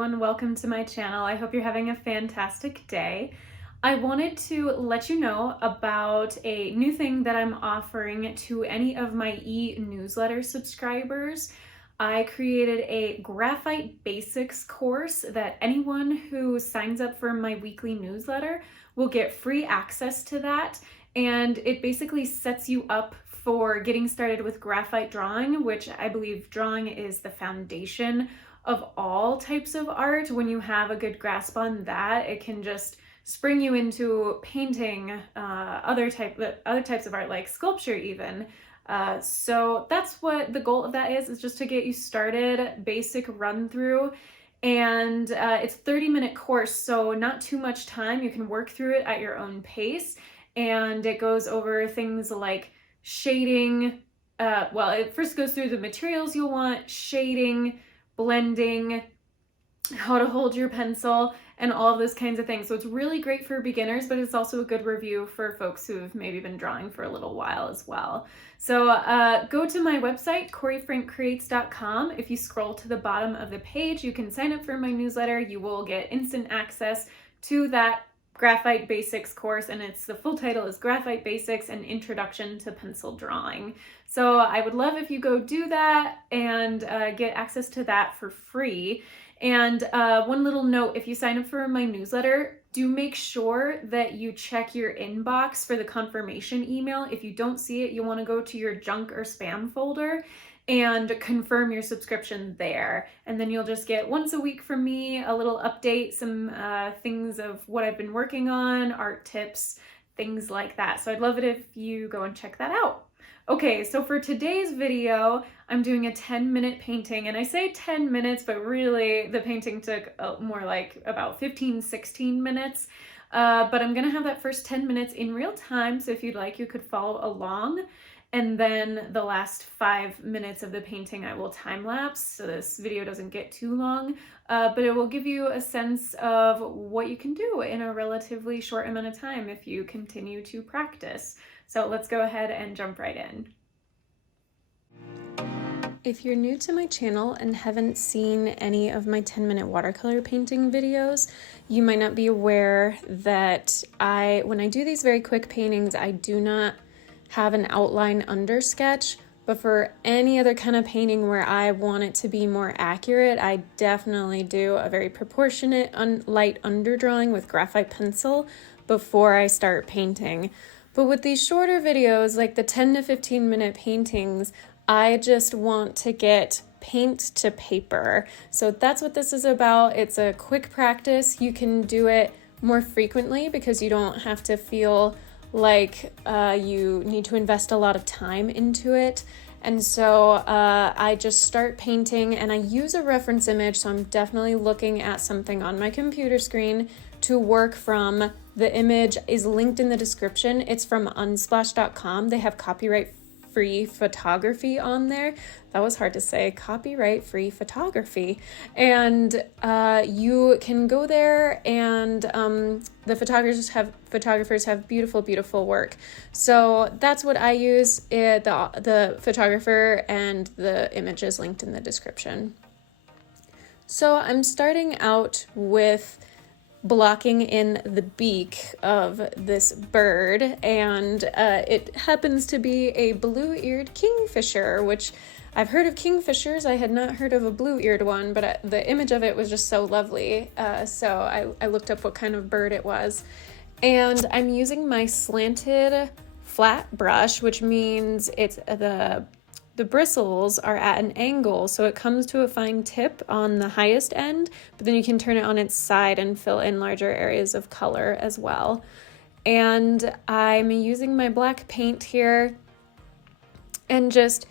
everyone, welcome to my channel. I hope you're having a fantastic day. I wanted to let you know about a new thing that I'm offering to any of my e-newsletter subscribers. I created a graphite basics course that anyone who signs up for my weekly newsletter will get free access to that, and it basically sets you up for getting started with graphite drawing, which I believe drawing is the foundation of all types of art. When you have a good grasp on that, it can just spring you into painting other types of art, like sculpture even. So that's what the goal of that is just to get you started, basic run through. And it's a 30-minute course, so not too much time. You can work through it at your own pace. And it goes over things like shading. Well, it first goes through the materials you'll want, shading, blending, how to hold your pencil, and all of those kinds of things. So it's really great for beginners, but it's also a good review for folks who have maybe been drawing for a little while as well. So go to my website, CoreyFrankCreates.com. If you scroll to the bottom of the page, you can sign up for my newsletter. You will get instant access to that Graphite Basics course, and the full title is Graphite Basics: An Introduction to Pencil Drawing. So I would love if you go do that and get access to that for free. And one little note, if you sign up for my newsletter, do make sure that you check your inbox for the confirmation email. If you don't see it, you'll want to go to your junk or spam folder and confirm your subscription there. And then you'll just get once a week from me a little update, some things of what I've been working on, art tips, things like that. So I'd love it if you go and check that out. Okay, so for today's video, I'm doing a 10-minute painting, and I say 10 minutes, but really the painting took more like about 15, 16 minutes. But I'm gonna have that first 10 minutes in real time, so if you'd like, you could follow along. And then the last 5 minutes of the painting I will time lapse, so this video doesn't get too long, but it will give you a sense of what you can do in a relatively short amount of time if you continue to practice. So let's go ahead and jump right in. If you're new to my channel and haven't seen any of my 10-minute watercolor painting videos, you might not be aware that when I do these very quick paintings, I do not have an outline under sketch, but for any other kind of painting where I want it to be more accurate, I definitely do a very proportionate light underdrawing with graphite pencil before I start painting. But with these shorter videos, like the 10 to 15 minute paintings, I just want to get paint to paper. So that's what this is about. It's a quick practice. You can do it more frequently because you don't have to feel like you need to invest a lot of time into it. And so I just start painting, and I use a reference image, so I'm definitely looking at something on my computer screen to work from. The image is linked in the description. It's from unsplash.com. They have copyright-free photography on there. That was hard to say, copyright-free photography. And you can go there, and the photographers have beautiful, beautiful work. So that's what I use, the photographer, and the image is linked in the description. So I'm starting out with blocking in the beak of this bird, and it happens to be a blue-eared kingfisher, which I've heard of kingfishers. I had not heard of a blue-eared one, but the image of it was just so lovely, so I looked up what kind of bird it was. And I'm using my slanted flat brush, which means it's the bristles are at an angle, so it comes to a fine tip on the highest end, but then you can turn it on its side and fill in larger areas of color as well. And I'm using my black paint here and just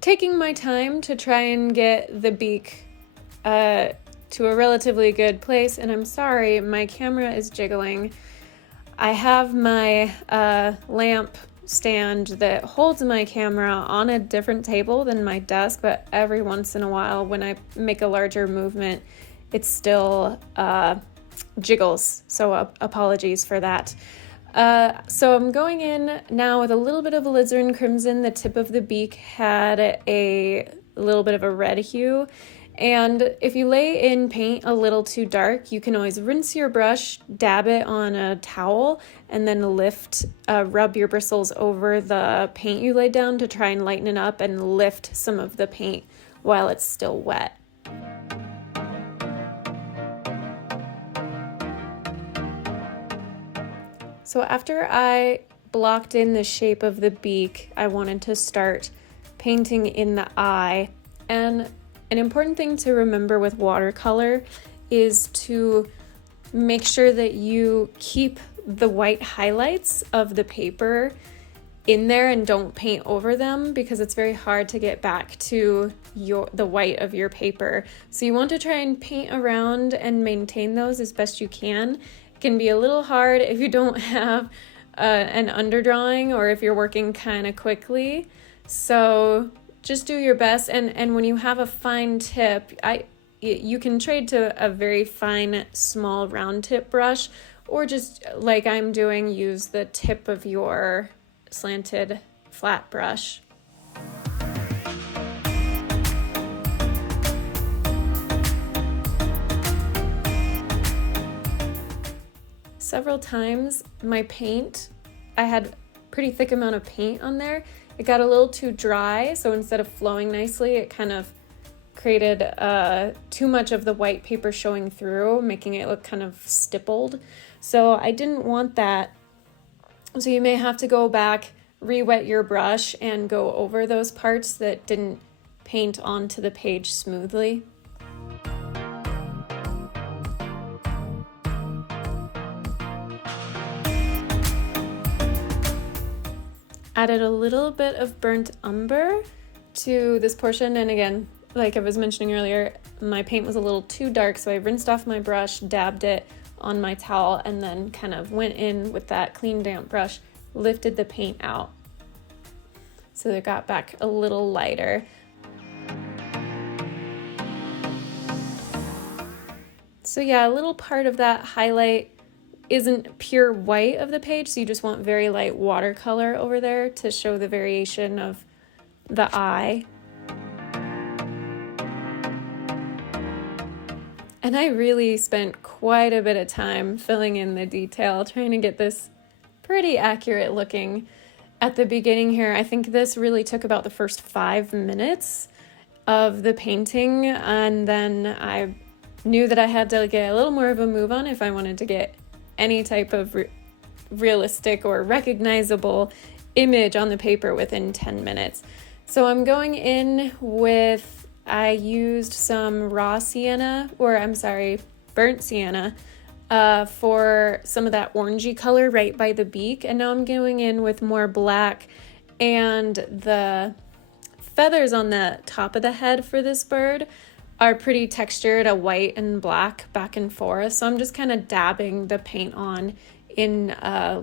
taking my time to try and get the beak to a relatively good place. And I'm sorry, my camera is jiggling. I have my lamp stand that holds my camera on a different table than my desk, but every once in a while when I make a larger movement, it still jiggles, so apologies for that. So I'm going in now with a little bit of alizarin crimson. The tip of the beak had a little bit of a red hue, And if you lay in paint a little too dark, you can always rinse your brush, dab it on a towel, and then rub your bristles over the paint you laid down to try and lighten it up and lift some of the paint while it's still wet. So after I blocked in the shape of the beak, I wanted to start painting in the eye. And an important thing to remember with watercolor is to make sure that you keep the white highlights of the paper in there and don't paint over them, because it's very hard to get back to the white of your paper. So you want to try and paint around and maintain those as best you can. It can be a little hard if you don't have an underdrawing or if you're working kind of quickly. So just do your best, and when you have a fine tip, you can trade to a very fine small round tip brush, or just like I'm doing, use the tip of your slanted flat brush. Several times my paint, I had pretty thick amount of paint on there. It got a little too dry, so instead of flowing nicely, it kind of created too much of the white paper showing through, making it look kind of stippled. So I didn't want that. So you may have to go back, re-wet your brush, and go over those parts that didn't paint onto the page smoothly. Added a little bit of burnt umber to this portion, and again, like I was mentioning earlier, my paint was a little too dark, so I rinsed off my brush, dabbed it on my towel, and then kind of went in with that clean damp brush, lifted the paint out so it got back a little lighter. So yeah, a little part of that highlight isn't pure white of the page, so you just want very light watercolor over there to show the variation of the eye. And I really spent quite a bit of time filling in the detail, trying to get this pretty accurate looking. At the beginning here, I think this really took about the first 5 minutes of the painting, and then I knew that I had to get a little more of a move on if I wanted to get any type of realistic or recognizable image on the paper within 10 minutes. So I'm going in with, I used some burnt sienna for some of that orangey color right by the beak. And now I'm going in with more black, and the feathers on the top of the head for this bird are pretty textured, a white and black back and forth. So I'm just kind of dabbing the paint on in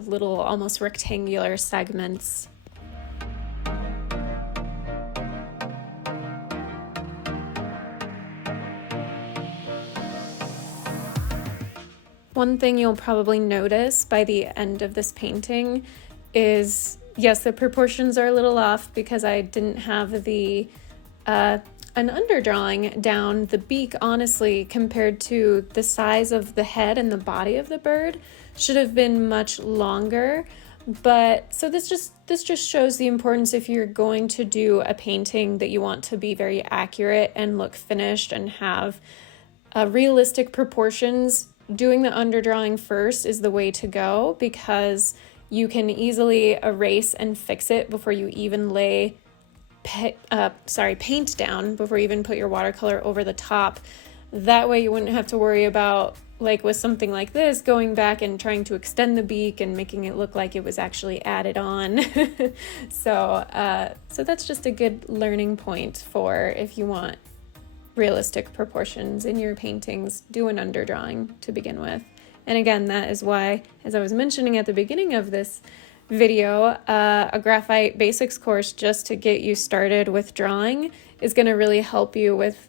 little almost rectangular segments. One thing you'll probably notice by the end of this painting is, yes, the proportions are a little off because I didn't have the an underdrawing down the beak. Honestly, compared to the size of the head and the body of the bird, should have been much longer. But so this just shows the importance, if you're going to do a painting that you want to be very accurate and look finished and have realistic proportions, doing the underdrawing first is the way to go, because you can easily erase and fix it before you even lay paint down, before you even put your watercolor over the top. That way you wouldn't have to worry about, like with something like this, going back and trying to extend the beak and making it look like it was actually added on. So that's just a good learning point for if you want realistic proportions in your paintings, do an underdrawing to begin with. And again, that is why, as I was mentioning at the beginning of this video, a graphite basics course just to get you started with drawing is going to really help you with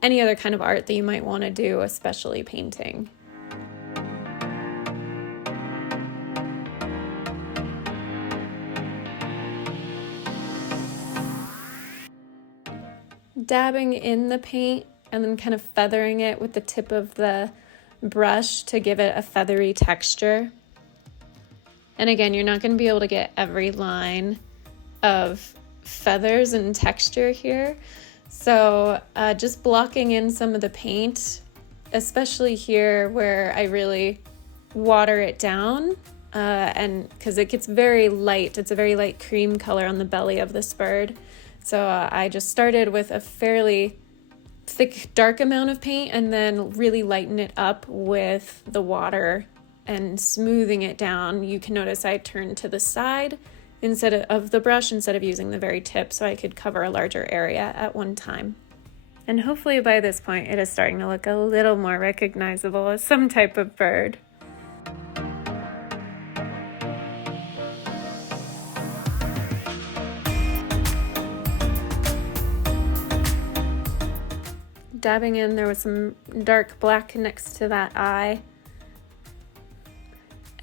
any other kind of art that you might want to do, especially painting. Dabbing in the paint and then kind of feathering it with the tip of the brush to give it a feathery texture. And again, you're not going to be able to get every line of feathers and texture here. So just blocking in some of the paint, especially here where I really water it down, and because it gets very light, it's a very light cream color on the belly of this bird. So I just started with a fairly thick, dark amount of paint and then really lighten it up with the water and smoothing it down. You can notice I turned to the side instead of the brush, instead of using the very tip, so I could cover a larger area at one time. And hopefully by this point it is starting to look a little more recognizable as some type of bird. Dabbing in, there was some dark black next to that eye.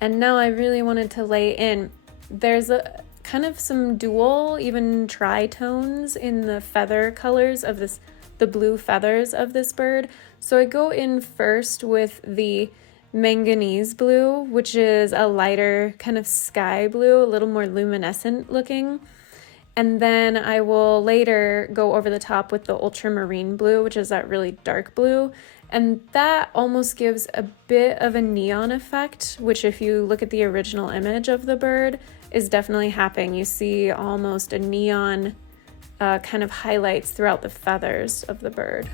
And now I really wanted to lay in. There's a kind of some dual, even tritones in the feather colors of this, the blue feathers of this bird. So I go in first with the manganese blue, which is a lighter kind of sky blue, a little more luminescent looking. And then I will later go over the top with the ultramarine blue, which is that really dark blue. And that almost gives a bit of a neon effect, which if you look at the original image of the bird is definitely happening. You see almost a neon kind of highlights throughout the feathers of the bird.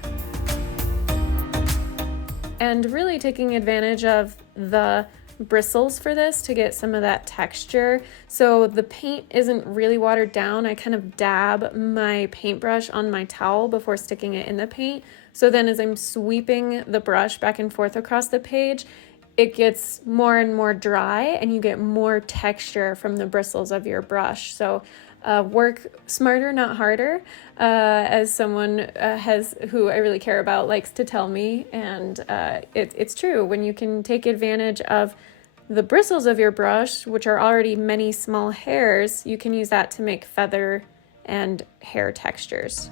And really taking advantage of the bristles for this to get some of that texture. So the paint isn't really watered down. I kind of dab my paintbrush on my towel before sticking it in the paint. So then as I'm sweeping the brush back and forth across the page, it gets more and more dry and you get more texture from the bristles of your brush. So work smarter, not harder, as someone who I really care about likes to tell me. And it's true. When you can take advantage of the bristles of your brush, which are already many small hairs, you can use that to make feather and hair textures.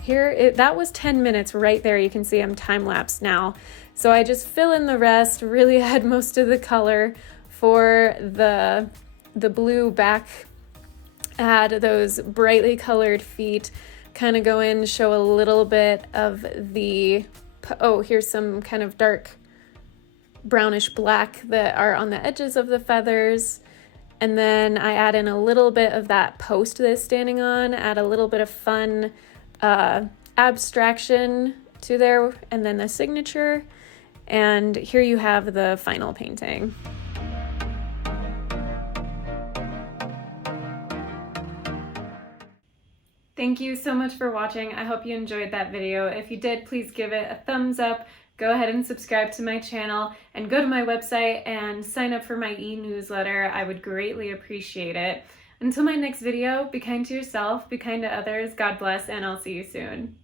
Here, that was 10 minutes right there. You can see I'm time-lapsed now. So I just fill in the rest, really add most of the color for the blue back, add those brightly colored feet, kind of go in, show a little bit of the, oh, here's some kind of dark brownish black that are on the edges of the feathers. And then I add in a little bit of that post that it's standing on, add a little bit of fun abstraction to there, and then the signature. And here you have the final painting. Thank you so much for watching. I hope you enjoyed that video. If you did, please give it a thumbs up. Go ahead and subscribe to my channel and go to my website and sign up for my e-newsletter. I would greatly appreciate it. Until my next video, be kind to yourself, be kind to others, God bless, and I'll see you soon.